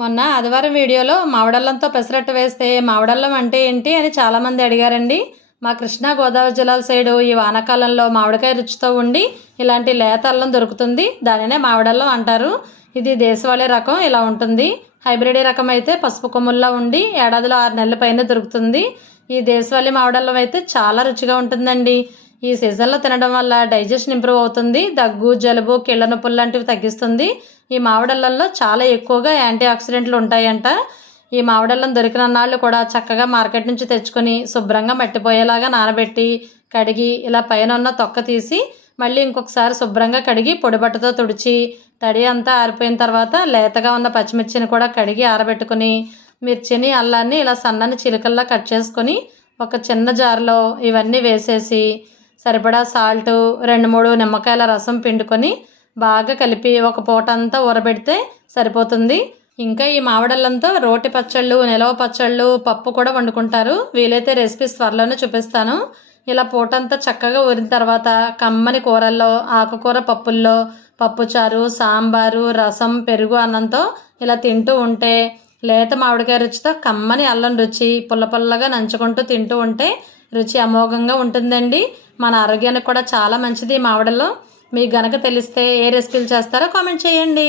మొన్న ఆదివారం వీడియోలో మామిడల్లంతో పెసరట్టు వేస్తే మామిడల్లం అంటే ఏంటి అని చాలామంది అడిగారండి. మా కృష్ణా గోదావరి జిల్లాల సైడు ఈ వానాకాలంలో మామిడికాయ రుచితో ఉండి ఇలాంటి లేత అల్లం దొరుకుతుంది. దానినే మామిడల్లం అంటారు. ఇది దేశవాళీ రకం ఇలా ఉంటుంది. హైబ్రిడ్ రకం అయితే పసుపు కొమ్ముల్లో ఉండి ఏడాదిలో ఆరు నెలల పైన దొరుకుతుంది. ఈ దేశవాళీ మామిడల్లం అయితే చాలా రుచిగా ఉంటుందండి. ఈ సీజన్లో తినడం వల్ల డైజెషన్ ఇంప్రూవ్ అవుతుంది దగ్గు జలుబు కీళ్ళ నొప్పులు లాంటివి తగ్గిస్తుంది. ఈ మామిడల్లంలో చాలా ఎక్కువగా యాంటీ ఆక్సిడెంట్లు ఉంటాయంట. ఈ మామిడల్లం దొరికిన నాళ్ళు కూడా చక్కగా మార్కెట్ నుంచి తెచ్చుకొని శుభ్రంగా మట్టిపోయేలాగా నానబెట్టి కడిగి ఇలా పైన ఉన్న తొక్క తీసి మళ్ళీ ఇంకొకసారి శుభ్రంగా కడిగి పొడిబట్టతో తుడిచి తడి అంతా ఆరిపోయిన తర్వాత లేతగా ఉన్న పచ్చిమిర్చిని కూడా కడిగి ఆరబెట్టుకుని మిర్చిని అల్లాన్ని ఇలా సన్నని చిలుకల్లా కట్ చేసుకొని ఒక చిన్న జార్లో ఇవన్నీ వేసేసి సరిపడా సాల్టు రెండు మూడు నిమ్మకాయల రసం పిండుకొని బాగా కలిపి ఒక పూట అంతా ఊరబెడితే సరిపోతుంది. ఇంకా ఈ మామిడల్లంతో రోటి పచ్చళ్ళు నిలవ పచ్చళ్ళు పప్పు కూడా వండుకుంటారు. వీలైతే రెసిపీస్ త్వరలోనే చూపిస్తాను. ఇలా పూటంతా చక్కగా ఊరిన తర్వాత కమ్మని కూరల్లో ఆకుకూర పప్పుల్లో పప్పుచారు సాంబారు రసం పెరుగు అన్నంతో ఇలా తింటూ ఉంటే లేత మామిడికాయ రుచితో కమ్మని అల్లం రుచి పుల్ల పుల్లగా నంచుకుంటూ తింటూ ఉంటే రుచి అమోఘంగా ఉంటుందండి. మన ఆరోగ్యానికి కూడా చాలా మంచిది మామిడలో మీకు గనక తెలిస్తే ఏ రెసిపీలు చేస్తారో కామెంట్ చేయండి.